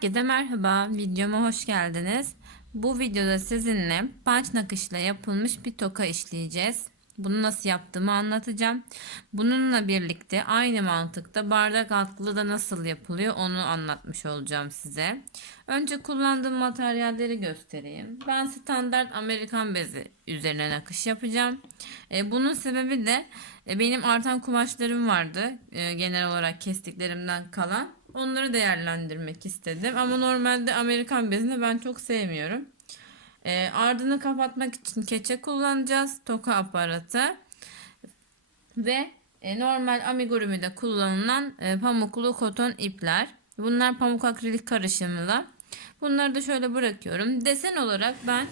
Herkese merhaba, videoma hoş geldiniz. Bu videoda sizinle panç nakışla yapılmış bir toka işleyeceğiz. Bunu nasıl yaptığımı anlatacağım. Bununla birlikte aynı mantıkta bardak altlığı da nasıl yapılıyor onu anlatmış olacağım size. Önce kullandığım materyalleri göstereyim. Ben standart Amerikan bezi üzerine nakış yapacağım. E, bunun sebebi de e, benim artan kumaşlarım vardı. E, genel olarak kestiklerimden kalan. Onları değerlendirmek istedim. Ama normalde Amerikan bezini ben çok sevmiyorum. E, ardını kapatmak için keçe kullanacağız. Toka aparatı. Ve e, normal amigurumide kullanılan e, pamuklu koton ipler. Bunlar pamuk akrilik karışımıyla. Bunları da şöyle bırakıyorum. Desen olarak ben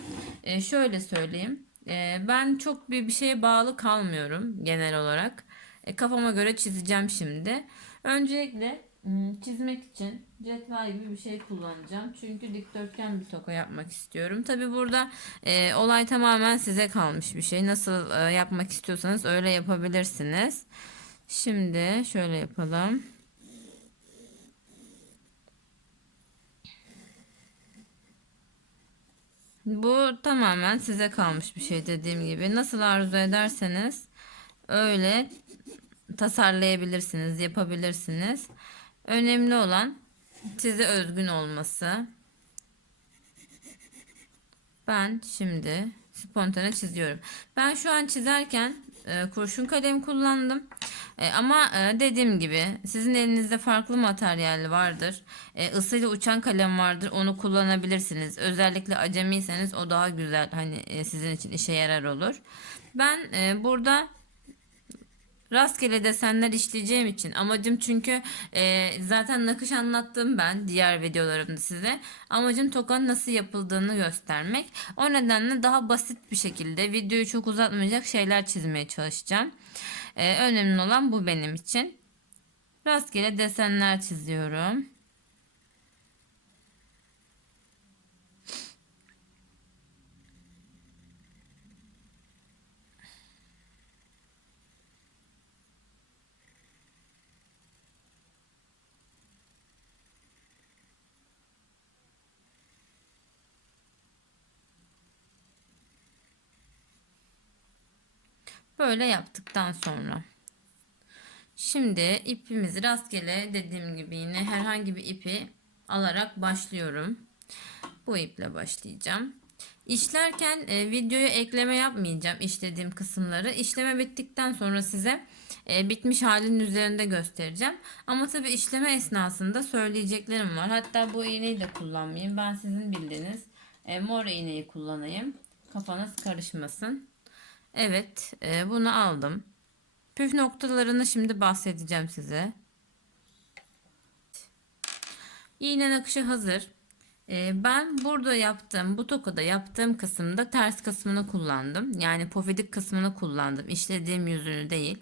e, şöyle söyleyeyim. E, ben çok bir, bir şeye bağlı kalmıyorum genel olarak. E, kafama göre çizeceğim şimdi. Öncelikle çizmek için cetvel gibi bir şey kullanacağım. Çünkü dikdörtgen bir toka yapmak istiyorum. Tabi burada e, olay tamamen size kalmış bir şey. Nasıl e, yapmak istiyorsanız öyle yapabilirsiniz. Şimdi şöyle yapalım. Bu tamamen size kalmış bir şey dediğim gibi. Nasıl arzu ederseniz öyle tasarlayabilirsiniz, yapabilirsiniz. Önemli olan size özgün olması. Ben şimdi spontane çiziyorum. Ben şu an çizerken e, kurşun kalem kullandım. E, ama e, dediğim gibi sizin elinizde farklı materyal vardır. E, ısıyla uçan kalem vardır. Onu kullanabilirsiniz. Özellikle acemiyseniz o daha güzel hani e, sizin için işe yarar olur. Ben e, burada rastgele desenler işleyeceğim için. Amacım çünkü e, zaten nakış anlattım ben diğer videolarımda size. Amacım tokanın nasıl yapıldığını göstermek. O nedenle daha basit bir şekilde videoyu çok uzatmayacak şeyler çizmeye çalışacağım. E, önemli olan bu benim için. Rastgele desenler çiziyorum Böyle yaptıktan sonra. Şimdi ipimizi rastgele dediğim gibi yine herhangi bir ipi alarak başlıyorum. Bu iple başlayacağım. İşlerken e, videoya ekleme yapmayacağım işlediğim kısımları. İşleme bittikten sonra size e, bitmiş halinin üzerinde göstereceğim. Ama tabi işleme esnasında söyleyeceklerim var. Hatta bu iğneyi de kullanmayayım. Ben sizin bildiğiniz e, mor iğneyi kullanayım. Kafanız karışmasın. Evet, e, bunu aldım. Püf noktalarını şimdi bahsedeceğim size. İğne nakışı hazır. E, ben burada yaptığım, bu tokada yaptığım kısımda ters kısmını kullandım. Yani pofidik kısmını kullandım. İşlediğim yüzünü değil.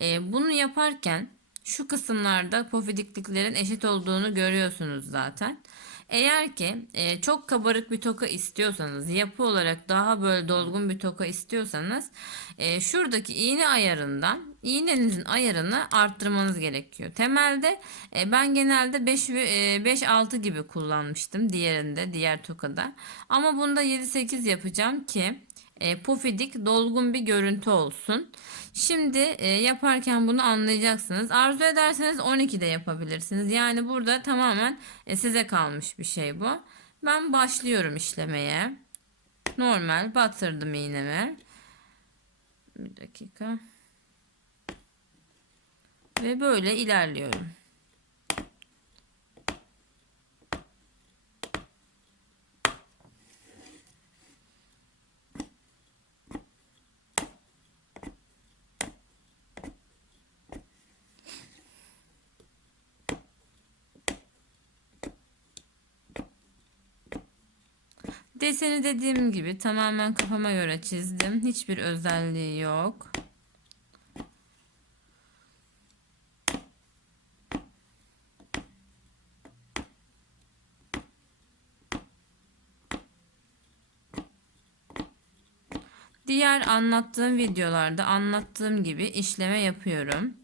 E, bunu yaparken şu kısımlarda pofidikliklerin eşit olduğunu görüyorsunuz zaten. Eğer ki e, çok kabarık bir toka istiyorsanız, yapı olarak daha böyle dolgun bir toka istiyorsanız e, şuradaki iğne ayarından iğnenizin ayarını arttırmanız gerekiyor. Temelde e, ben genelde 5 5 6 gibi kullanmıştım diğerinde, diğer tokada. Ama bunda 7 8 yapacağım ki e, pofidik dolgun bir görüntü olsun. Şimdi e, yaparken bunu anlayacaksınız. Arzu ederseniz 12 de yapabilirsiniz. Yani burada tamamen e, size kalmış bir şey bu. Ben başlıyorum işlemeye. Normal batırdım iğnemi. Bir dakika. Ve böyle ilerliyorum. Deseni dediğim gibi tamamen kafama göre çizdim. Hiçbir özelliği yok. Diğer anlattığım videolarda anlattığım gibi işleme yapıyorum.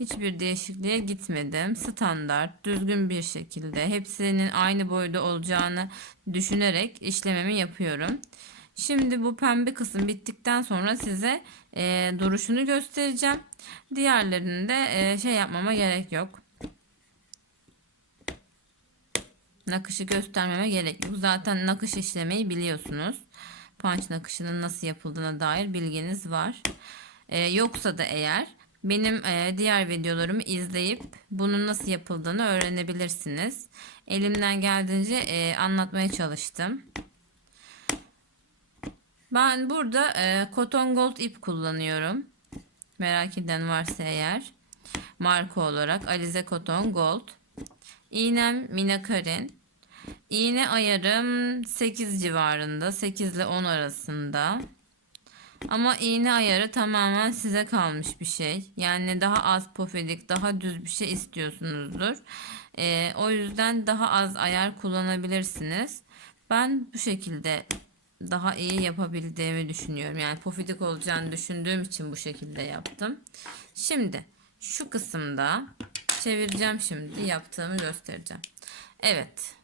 Hiçbir değişikliğe gitmedim. Standart, düzgün bir şekilde hepsinin aynı boyda olacağını düşünerek işlememi yapıyorum. Şimdi bu pembe kısım bittikten sonra size e, duruşunu göstereceğim. Diğerlerini de e, şey yapmama gerek yok. Nakışı göstermeme gerek yok. Zaten nakış işlemeyi biliyorsunuz. Punch nakışının nasıl yapıldığına dair bilginiz var. E, yoksa da eğer benim e, diğer videolarımı izleyip bunun nasıl yapıldığını öğrenebilirsiniz. Elimden geldiğince e, anlatmaya çalıştım. Ben burada e, Cotton Gold ip kullanıyorum. Merak eden varsa eğer. Marka olarak Alize Cotton Gold. İğnem Minakarin. İğne ayarım 8 civarında. 8 ile 10 arasında. Ama iğne ayarı tamamen size kalmış bir şey. Yani daha az pofidik, daha düz bir şey istiyorsunuzdur. E, o yüzden daha az ayar kullanabilirsiniz. Ben bu şekilde daha iyi yapabildiğimi düşünüyorum. Yani pofidik olacağını düşündüğüm için bu şekilde yaptım. Şimdi şu kısımda çevireceğim şimdi yaptığımı göstereceğim. Evet.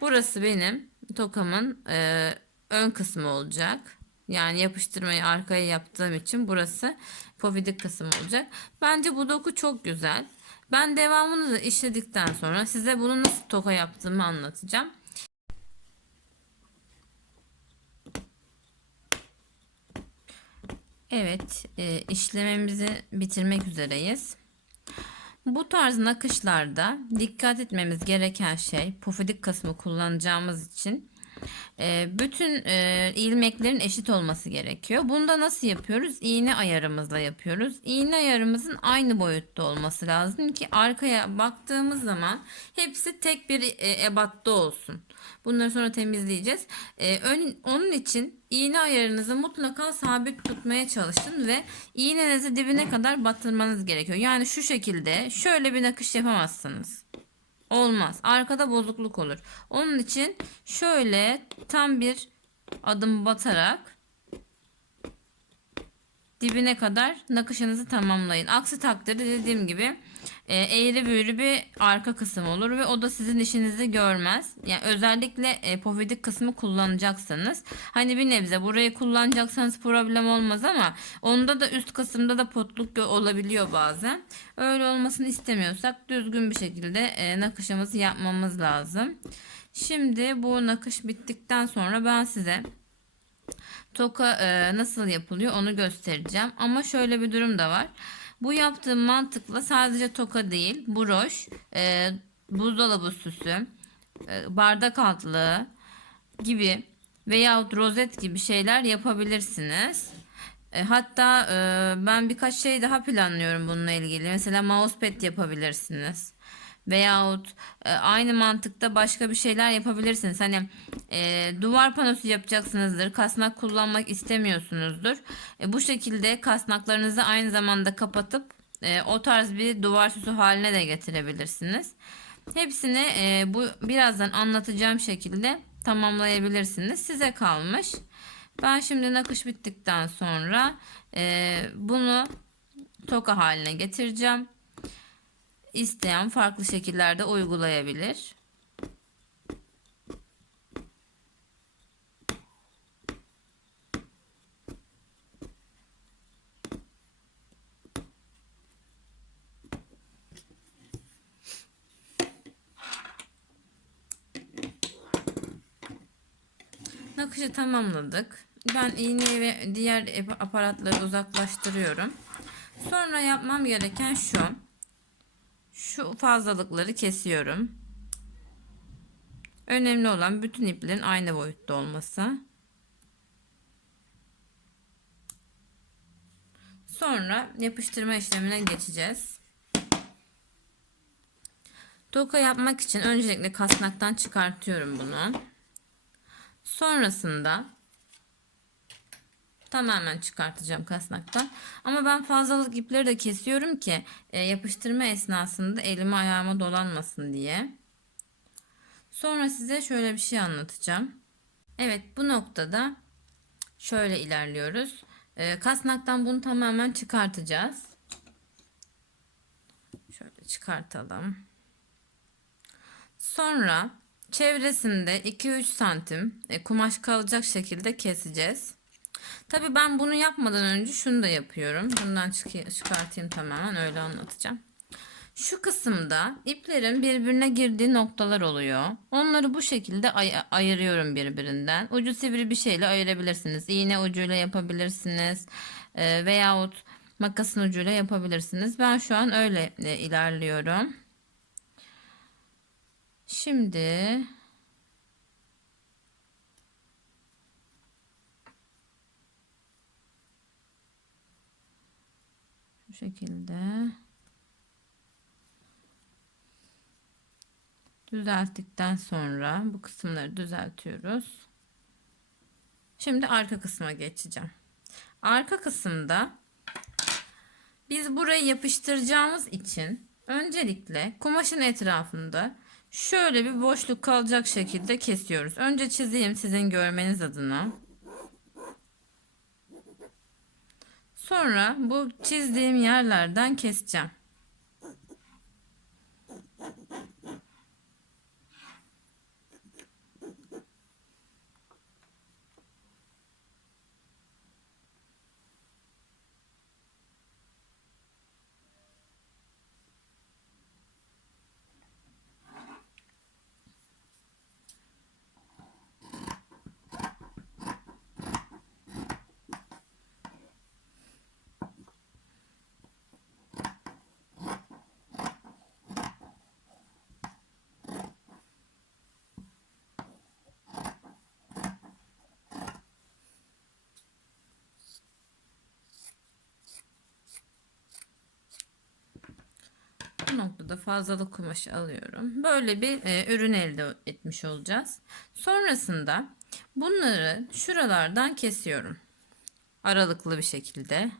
Burası benim tokamın e, ön kısmı olacak. Yani yapıştırmayı arkaya yaptığım için burası pofidik kısmı olacak. Bence bu doku çok güzel. Ben devamını da işledikten sonra size bunu nasıl toka yaptığımı anlatacağım. Evet, e, işlememizi bitirmek üzereyiz. Bu tarz nakışlarda dikkat etmemiz gereken şey pofidik kısmı kullanacağımız için bütün e, ilmeklerin eşit olması gerekiyor. Bunu da nasıl yapıyoruz? İğne ayarımızla yapıyoruz. İğne ayarımızın aynı boyutta olması lazım ki arkaya baktığımız zaman hepsi tek bir e, ebatta olsun. Bunları sonra temizleyeceğiz. E, ön, onun için iğne ayarınızı mutlaka sabit tutmaya çalışın ve iğnenizi dibine kadar batırmanız gerekiyor. Yani şu şekilde şöyle bir nakış yapamazsınız. Olmaz. Arkada bozukluk olur. Onun için şöyle tam bir adım batarak dibine kadar nakışınızı tamamlayın. Aksi takdirde dediğim gibi e, eğri büğrü bir arka kısım olur ve o da sizin işinizi görmez. Yani özellikle e, pofidik kısmı kullanacaksınız. Hani bir nebze burayı kullanacaksanız problem olmaz ama onda da üst kısımda da potluk olabiliyor bazen. Öyle olmasını istemiyorsak düzgün bir şekilde e, nakışımızı yapmamız lazım. Şimdi bu nakış bittikten sonra ben size toka e, nasıl yapılıyor onu göstereceğim. Ama şöyle bir durum da var. Bu yaptığım mantıkla sadece toka değil, broş, e, buzdolabı süsü, e, bardak altlığı gibi veyahut rozet gibi şeyler yapabilirsiniz. E, hatta e, ben birkaç şey daha planlıyorum bununla ilgili. Mesela mousepad yapabilirsiniz. Veyahut e, aynı mantıkta başka bir şeyler yapabilirsiniz. Hani e, duvar panosu yapacaksınızdır. Kasnak kullanmak istemiyorsunuzdur. E, bu şekilde kasnaklarınızı aynı zamanda kapatıp e, o tarz bir duvar süsü haline de getirebilirsiniz. Hepsini e, bu birazdan anlatacağım şekilde tamamlayabilirsiniz. Size kalmış. Ben şimdi nakış bittikten sonra e, bunu toka haline getireceğim. İsteyen farklı şekillerde uygulayabilir. Nakışı tamamladık. Ben iğneyi ve diğer aparatları uzaklaştırıyorum. Sonra yapmam gereken şu. Şu fazlalıkları kesiyorum. Önemli olan bütün iplerin aynı boyutta olması. Sonra yapıştırma işlemine geçeceğiz. Toka yapmak için öncelikle kasnaktan çıkartıyorum bunu. Sonrasında tamamen çıkartacağım kasnaktan. Ama ben fazlalık ipleri de kesiyorum ki e, yapıştırma esnasında elime ayağıma dolanmasın diye. Sonra size şöyle bir şey anlatacağım. Evet bu noktada şöyle ilerliyoruz. E, kasnaktan bunu tamamen çıkartacağız. çıkartalım. Sonra çevresinde 2-3 santim e, kumaş kalacak şekilde keseceğiz. Tabi ben bunu yapmadan önce şunu da yapıyorum. Bundan çık- çıkartayım tamamen öyle anlatacağım. Şu kısımda iplerin birbirine girdiği noktalar oluyor. Onları bu şekilde ay- ayırıyorum birbirinden. Ucu sivri bir şeyle ayırabilirsiniz. İğne ucuyla yapabilirsiniz. E, veyahut makasın ucuyla yapabilirsiniz. Ben şu an öyle e, ilerliyorum. Şimdi şekilde düzelttikten sonra bu kısımları düzeltiyoruz. Şimdi arka kısma geçeceğim. Arka kısımda biz burayı yapıştıracağımız için öncelikle kumaşın etrafında şöyle bir boşluk kalacak şekilde kesiyoruz. Önce çizeyim sizin görmeniz adına. Sonra bu çizdiğim yerlerden keseceğim. Bu noktada fazlalık kumaşı alıyorum. Böyle bir e, ürün elde etmiş olacağız. Sonrasında bunları şuralardan kesiyorum. Aralıklı bir şekilde.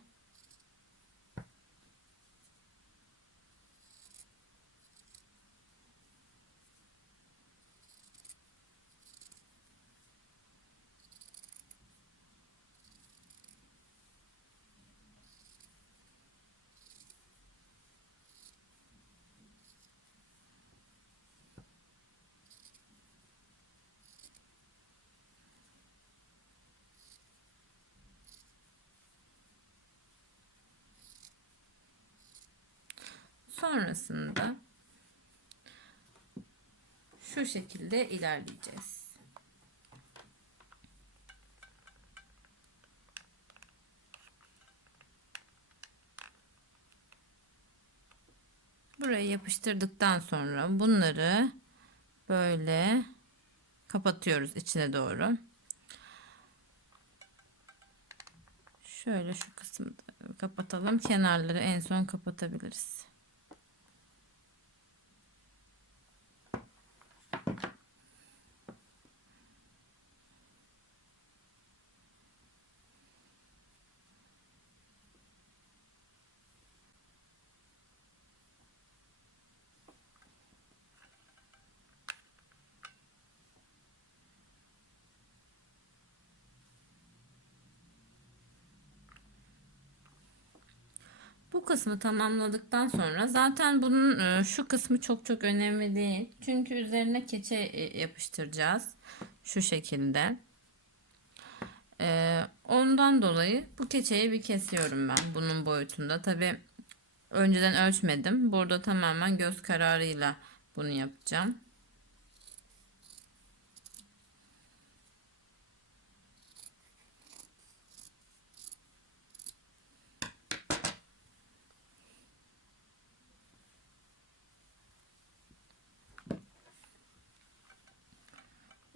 Sonrasında şu şekilde ilerleyeceğiz. Burayı yapıştırdıktan sonra bunları böyle kapatıyoruz içine doğru. Şöyle şu kısmı kapatalım. Kenarları en son kapatabiliriz. Bu kısmı tamamladıktan sonra zaten bunun e, şu kısmı çok çok önemli değil. Çünkü üzerine keçe e, yapıştıracağız. Şu şekilde. E, ondan dolayı bu keçeyi bir kesiyorum ben bunun boyutunda. Tabi önceden ölçmedim. Burada tamamen göz kararıyla bunu yapacağım.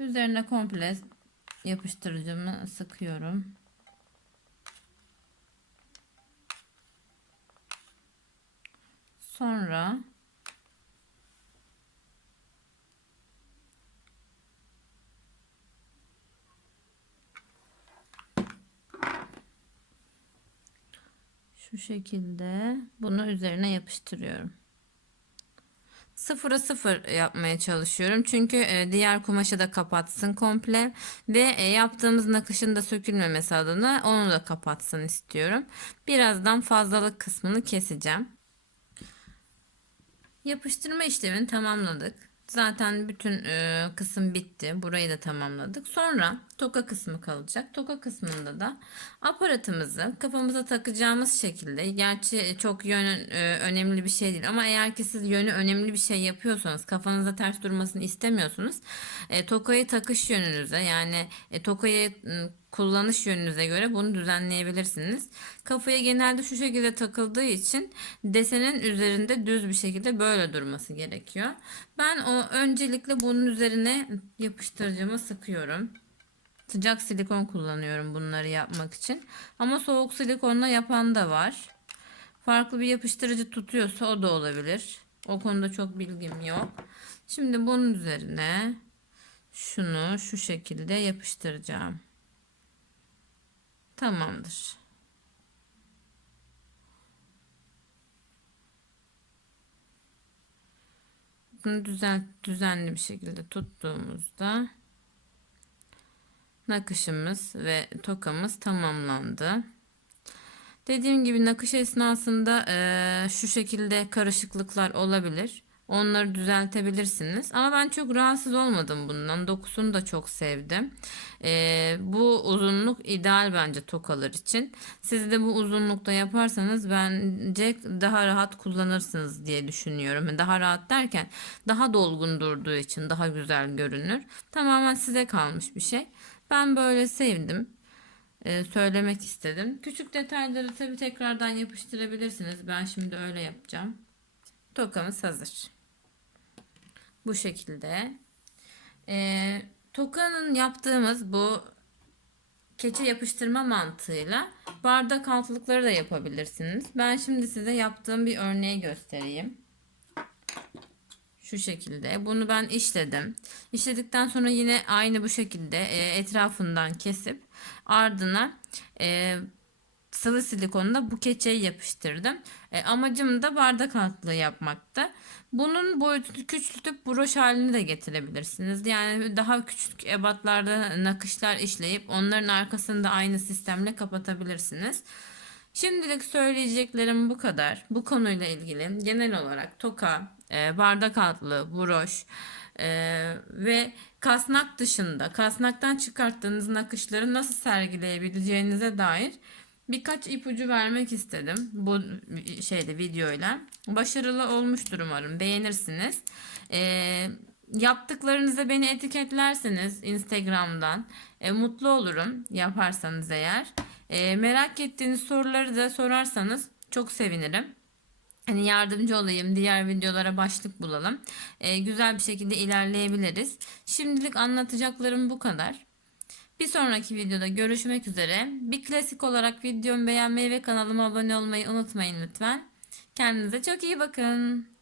Üzerine komple yapıştırıcımı sıkıyorum. Sonra şu şekilde bunu üzerine yapıştırıyorum sıfıra sıfır yapmaya çalışıyorum. Çünkü e, diğer kumaşı da kapatsın komple ve e, yaptığımız nakışın da sökülmemesi adına onu da kapatsın istiyorum. Birazdan fazlalık kısmını keseceğim. Yapıştırma işlemini tamamladık. Zaten bütün e, kısım bitti. Burayı da tamamladık. Sonra toka kısmı kalacak. Toka kısmında da aparatımızı kafamıza takacağımız şekilde gerçi çok yön e, önemli bir şey değil ama eğer ki siz yönü önemli bir şey yapıyorsanız kafanızda ters durmasını istemiyorsunuz. E, tokayı takış yönünüze yani e, tokayı m, kullanış yönünüze göre bunu düzenleyebilirsiniz. Kafaya genelde şu şekilde takıldığı için desenin üzerinde düz bir şekilde böyle durması gerekiyor. Ben o öncelikle bunun üzerine yapıştırıcımı sıkıyorum. Sıcak silikon kullanıyorum bunları yapmak için. Ama soğuk silikonla yapan da var. Farklı bir yapıştırıcı tutuyorsa o da olabilir. O konuda çok bilgim yok. Şimdi bunun üzerine şunu şu şekilde yapıştıracağım. Tamamdır. Bunu düzen, düzenli bir şekilde tuttuğumuzda nakışımız ve tokamız tamamlandı. Dediğim gibi nakış esnasında eee, şu şekilde karışıklıklar olabilir. Onları düzeltebilirsiniz. Ama ben çok rahatsız olmadım bundan. Dokusunu da çok sevdim. Eee, bu uzunluk ideal bence tokalar için. Siz de bu uzunlukta yaparsanız bence daha rahat kullanırsınız diye düşünüyorum. Daha rahat derken daha dolgun durduğu için daha güzel görünür. Tamamen size kalmış bir şey. Ben böyle sevdim e, söylemek istedim. Küçük detayları tabii tekrardan yapıştırabilirsiniz. Ben şimdi öyle yapacağım. Tokamız hazır. Bu şekilde. E, tokanın yaptığımız bu keçe yapıştırma mantığıyla bardak altlıkları da yapabilirsiniz. Ben şimdi size yaptığım bir örneği göstereyim. Şu şekilde. Bunu ben işledim. İşledikten sonra yine aynı bu şekilde e, etrafından kesip ardına e, sıvı silikonla bu keçeyi yapıştırdım. E, amacım da bardak altlığı yapmakta. Bunun boyutunu küçültüp broş halini de getirebilirsiniz. Yani daha küçük ebatlarda nakışlar işleyip onların arkasını da aynı sistemle kapatabilirsiniz. Şimdilik söyleyeceklerim bu kadar. Bu konuyla ilgili genel olarak toka, e, bardak altlı, broş e, ve kasnak dışında kasnaktan çıkarttığınız nakışları nasıl sergileyebileceğinize dair birkaç ipucu vermek istedim bu şeyde videoyla. Başarılı olmuştur umarım. Beğenirsiniz. E, yaptıklarınızı beni etiketlerseniz Instagram'dan e, mutlu olurum yaparsanız eğer. E, merak ettiğiniz soruları da sorarsanız çok sevinirim. Hani yardımcı olayım, diğer videolara başlık bulalım. E, güzel bir şekilde ilerleyebiliriz. Şimdilik anlatacaklarım bu kadar. Bir sonraki videoda görüşmek üzere. Bir klasik olarak videomu beğenmeyi ve kanalıma abone olmayı unutmayın lütfen. Kendinize çok iyi bakın.